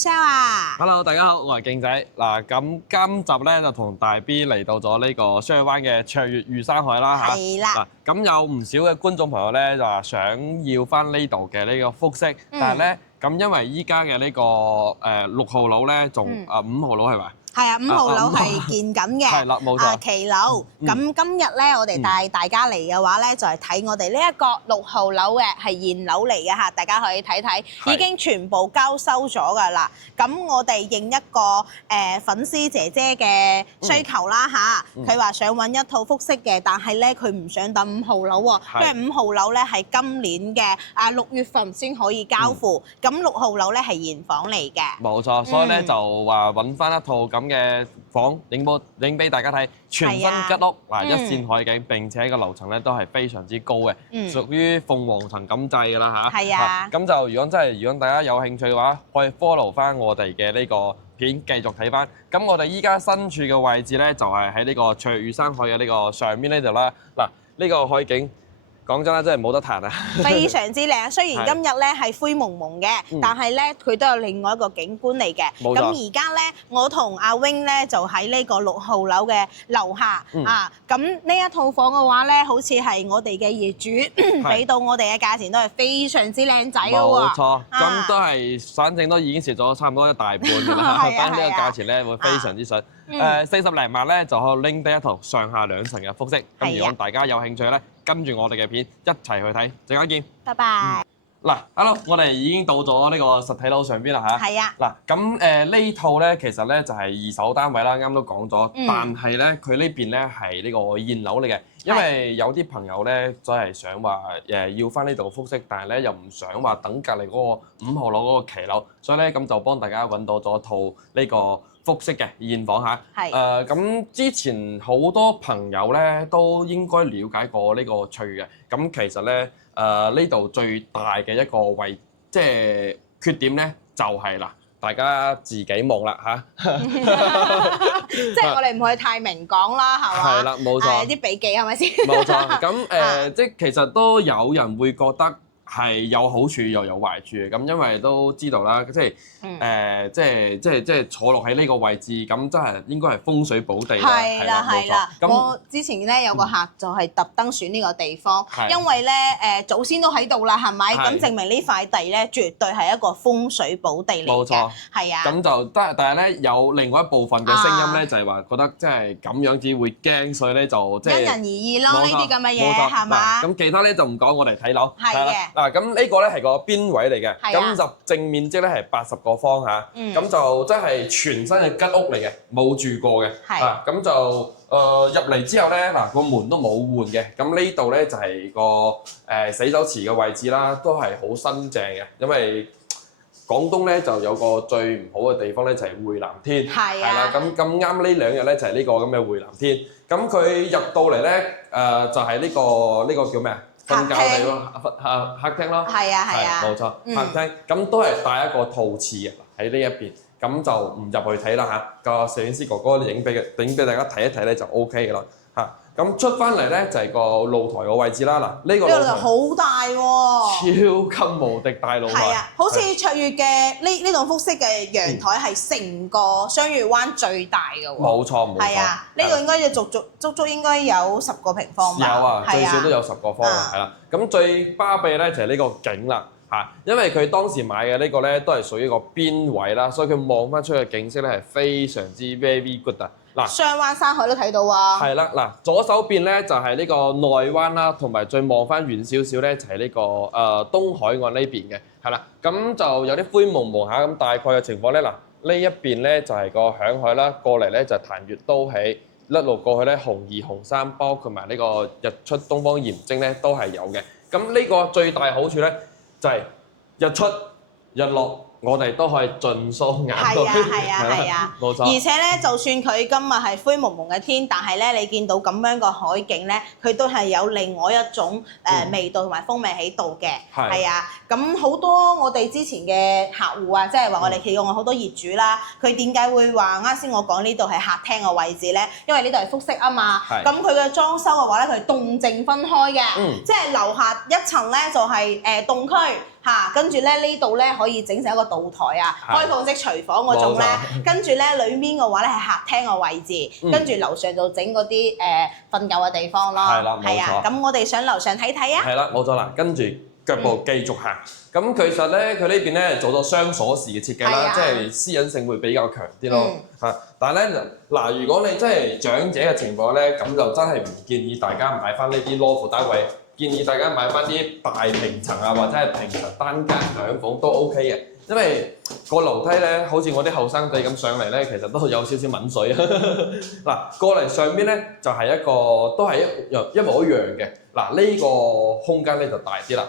Michelle 啊。Hello，大家好，我係勁仔。嗱，咁今集咧就同大 B 嚟到咗呢個雙月灣嘅卓越御山海啦嚇。係啦。嗱，咁有唔少嘅觀眾朋友咧就話想要翻呢度嘅呢個複式，但係咧咁因為依家嘅呢個6號樓咧仲5號樓係咪？係啊，5號樓係建緊嘅，係啦，冇錯。騎樓。咁今日咧，我哋帶大家嚟嘅話咧，就係睇我哋呢一個6號樓嘅係現樓嚟嘅嚇，大家可以睇睇，已經全部交收咗㗎啦。咁我哋應一個粉絲姐姐嘅需求啦嚇，佢話想揾一套複式嘅，但係咧佢唔想等5號樓喎，因為5號樓咧係今年嘅6月份先可以交付，咁6號樓咧係現房嚟嘅。冇錯，所以咧就話揾翻一套咁嘅房影俾大家睇，全新吉屋嗱，一線海景，並且個樓層咧都係非常之高嘅，屬於鳳凰層咁滯㗎啦嚇。係啊。咁就如果大家有興趣嘅話，可以 follow 翻我哋嘅呢個片，繼續睇翻。咁我哋依家身處嘅位置咧，就係喺呢個卓越御山海嘅呢個上面呢度啦。嗱，呢個海景。講真啦，真係冇得彈啊！非常之靚，雖然今日咧係灰蒙蒙嘅，但係咧佢都有另外一個景觀嚟嘅。咁而家咧，我同阿 Wing 咧就喺呢個6號樓嘅樓下啊。咁呢一套房嘅話咧，好似係我哋嘅業主俾到我哋嘅價錢都係非常之靚仔嘅喎。冇錯，咁都係，反正都已經蝕咗差唔多一大半㗎啦。反正呢個價錢咧會非常之筍。40零萬咧就可以拎得一套上下兩層嘅複式。咁如果大家有興趣咧，跟住我哋嘅片一齊去睇，陣間見。拜拜。嗱，hello，我哋已經到咗呢個實體樓上邊啦嚇。係啊。嗱，咁呢套咧其實咧就係二手單位啦，啱都講咗。但係咧佢呢邊咧係呢個現樓嚟嘅，因為有啲朋友咧真係想話要翻呢度複式，但係咧又唔想話等隔離嗰個5號樓嗰個騎樓，所以咧咁就幫大家揾到咗套呢個複式嘅現房嚇。係。咁之前好多朋友咧都應該了解過呢個卓越嘅，咁其實咧。呢度最大嘅一個即係缺點咧，就係啦，大家自己望啦嚇。即係我哋唔可以太明講啦，係嘛？係啦，冇錯。啲秘技係咪先？冇錯。咁即係其實都有人會覺得係有好處又有壞處嘅，咁因為都知道啦，即係坐落喺呢個位置，咁真係應該係風水寶地啦。係啦，係啦。我之前咧有個客就係特登選呢個地方，因為咧祖先都喺度啦，係咪？咁證明呢塊地咧絕對係一個風水寶地嚟嘅。冇錯。係啊。咁就但係咧有另外一部分嘅聲音咧，就係話覺得即係咁樣只會驚，所以咧就即係因人而異咯，呢啲咁嘅嘢係嘛？咁其他咧就唔講，我哋睇樓。係嘅。嗱，咁呢個咧係個邊位嚟嘅，咁就正面積咧係80個方嚇，咁就真係全新嘅吉屋嚟嘅，冇住過嘅，咁就入嚟之後咧，嗱個門都冇換嘅，咁呢度咧就係個洗手池嘅位置啦，都係好新淨嘅，因為廣東咧就有個最唔好嘅地方咧就係匯南天，係啦，咁啱呢2日咧就係呢個咁嘅匯南天，咁佢入到嚟咧就係呢個叫咩啊？瞓覺地咯，客廳咯，係啊，冇錯，客廳咁都係帶一個套廁嘅喺呢一邊，咁就唔入去睇啦嚇。個攝影師哥哥影俾大家睇一睇咧就 OK 嘅啦嚇。咁出翻嚟咧就係個露台個位置啦。嗱，呢個露台好大喎，超級無敵大露台。係啊，好似卓越嘅呢棟複式嘅陽台係成個雙月灣最大嘅喎。冇錯，係啊，呢度應該要足足應該有10個平方米。有啊，最少都有10個方啊，係啦。咁最巴閉咧就係呢個景啦嚇，因為佢當時買嘅呢個咧都係屬於個邊位啦，所以佢望翻出去嘅景色咧係非常之 very good 啊！嗱，雙灣山海都睇到啊！係啦，嗱，左手邊咧就係呢個內灣啦，同埋再望翻遠少少咧就係呢個東海岸呢邊嘅，係啦，咁就有啲灰蒙蒙下咁大概嘅情況咧，嗱呢一邊咧就係個響海啦，過嚟咧就係潭月都起，一路過去咧紅二紅三，包括埋呢個日出東方鹽蒸咧都係有嘅。咁呢個最大好處咧就係日出日落。我哋都可以盡數眼到，係啊，冇錯。而且咧，就算佢今日係灰蒙蒙嘅天，但係咧，你見到咁樣個海景咧，佢都係有另外一種味道同埋風味喺度嘅，係啊。咁好多我哋之前嘅客戶啊，即係話我哋企業我好多業主啦，佢點解會話啱先我講呢度係客廳嘅位置咧？因為呢度係複式啊嘛，咁佢嘅裝修嘅話咧，佢係動靜分開嘅，即係樓下一層咧就係動區。嚇，跟住咧呢度咧可以整成一個露台啊，開放式廚房嗰種咧，跟住咧裡面嘅話咧係客廳嘅位置，跟住樓上就整嗰啲瞓覺嘅地方咯。係啦，冇錯。咁我哋上樓上睇睇啊。係啦，冇錯啦，跟住腳步繼續行。咁其實咧，佢呢邊咧做咗雙鎖匙嘅設計啦，即係私隱性會比較強啲咯。但係咧嗱，如果你真係長者嘅情況咧，咁就真係唔建議大家買翻呢啲 loft 單位，建議大家買翻啲大平層啊，或者係平層單間兩房都 OK 嘅。因為個樓梯咧，好似我啲後生仔咁上嚟咧，其實都有少少抿水。嗱，過嚟上邊咧就係一個都係一模一樣嘅。嗱，呢個空間咧就大啲啦。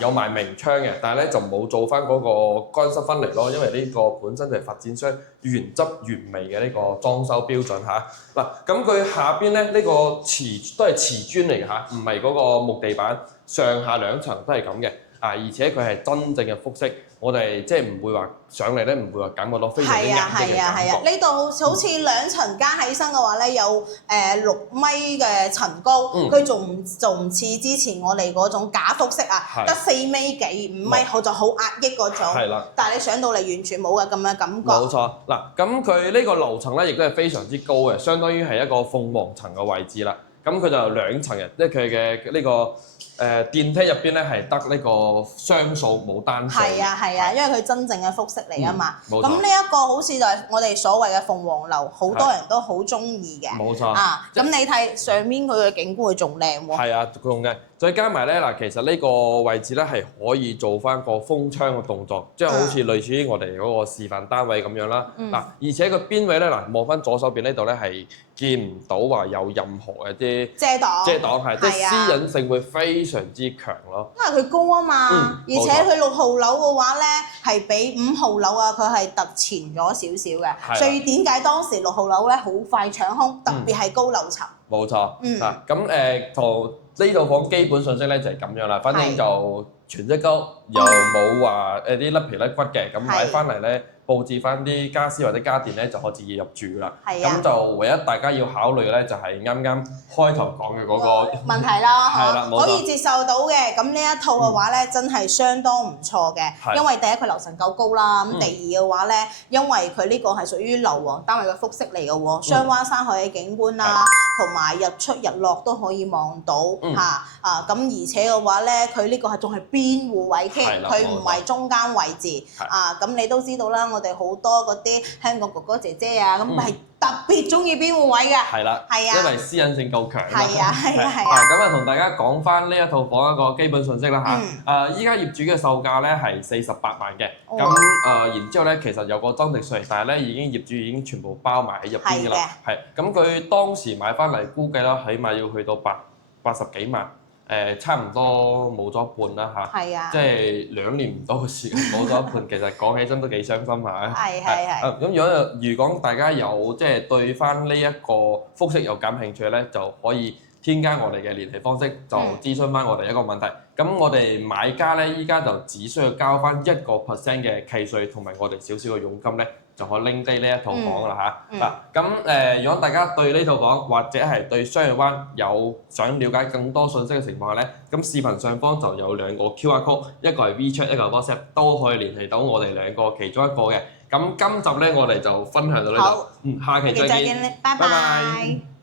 有埋明窗嘅，但係咧就冇做翻嗰個乾濕分離咯，因為呢個本身就係發展商原汁原味嘅呢個裝修標準嚇。嗱，咁佢下邊咧呢個瓷都係瓷磚嚟嘅嚇，唔係嗰個木地板，上下兩層都係咁嘅。而且佢係真正嘅複式，我哋即係唔會話上嚟咧，唔會話感覺到非常之硬嘅感覺。呢度好似兩層加起身嘅話咧，有6米嘅層高，佢仲唔似之前我哋嗰種假複式啊，得4米幾5米，就好壓抑嗰種。係啦，但係你上到嚟完全冇嘅咁嘅感覺。冇錯，嗱，咁佢呢個樓層咧，亦都係非常之高嘅，相當於係一個鳳凰層嘅位置啦。咁佢就有2層嘅，即係佢嘅呢個。電梯入邊咧係得呢個雙數冇單數。係啊，因為佢真正嘅複式嚟啊嘛。咁呢一個好似就係我哋所謂嘅鳳凰樓，好多人都好中意嘅。冇錯。咁你睇上面佢嘅景觀會仲靚喎。係啊，仲靚。再加埋咧嗱，其實呢個位置咧係可以做翻個封窗嘅動作，即係好似類似於我哋嗰個示範單位咁樣啦。而且個邊位咧望翻左手邊呢度咧係見唔到話有任何嘅啲遮擋係，即係私隱性會非常之強咯。因為佢高啊嘛，而且佢6號樓嘅話咧係比5號樓啊，佢係突前咗少少嘅。所以點解當時6號樓咧好快搶空，特別係高樓層。冇錯。咁同呢套房基本信息咧就係咁樣啦，反正就全質高，又冇話啲甩皮甩骨嘅，咁買翻嚟咧佈置翻啲家私或者家電咧就可以入住啦。咁就唯一大家要考慮咧就係啱啱開頭講嘅嗰個問題啦，係啦，可以接受到嘅。咁呢一套嘅話咧真係相當唔錯嘅，因為第一佢樓層夠高啦，咁第二嘅話咧，因為佢呢個係屬於樓王單位嘅複式嚟嘅喎，雙灣山海嘅景觀啦，同埋日出日落都可以望到嚇。咁而且嘅話咧，佢呢個係仲係邊戶位添，佢唔係中間位置咁你都知道啦，我哋好多嗰啲香港哥哥姐姐啊，咁係特別中意邊戶位嘅。係啦，因為私隱性夠強。係啊。咁同大家講翻呢一套房一個基本信息啦嚇。依家業主嘅售價咧係48萬嘅，咁然之後咧其實有個增值稅，但係咧業主已經全部包埋喺入邊㗎啦。咁佢當時買翻嚟估計啦，起碼要去到80幾萬。差唔多冇咗一半啦嚇，即係2年唔到嘅時間冇咗一半，其實講起身都幾傷心嚇。咁如果大家有即係對翻呢一個複式有感興趣咧，就可以添加我哋嘅聯繫方式，就諮詢翻我哋一個問題。咁我哋買家咧依家就只需要交翻1% 嘅契稅同埋我哋少少嘅佣金咧，就可以拎低呢一套房啦嚇。咁如果大家對呢套房或者係對雙月灣有想了解更多信息嘅情況下咧，咁視頻上方就有2個 QR code，一個係 WeChat，一個係 WhatsApp，都可以聯繫到我哋2個其中一個嘅。咁今集咧我哋就分享到呢度，下期再見，拜拜。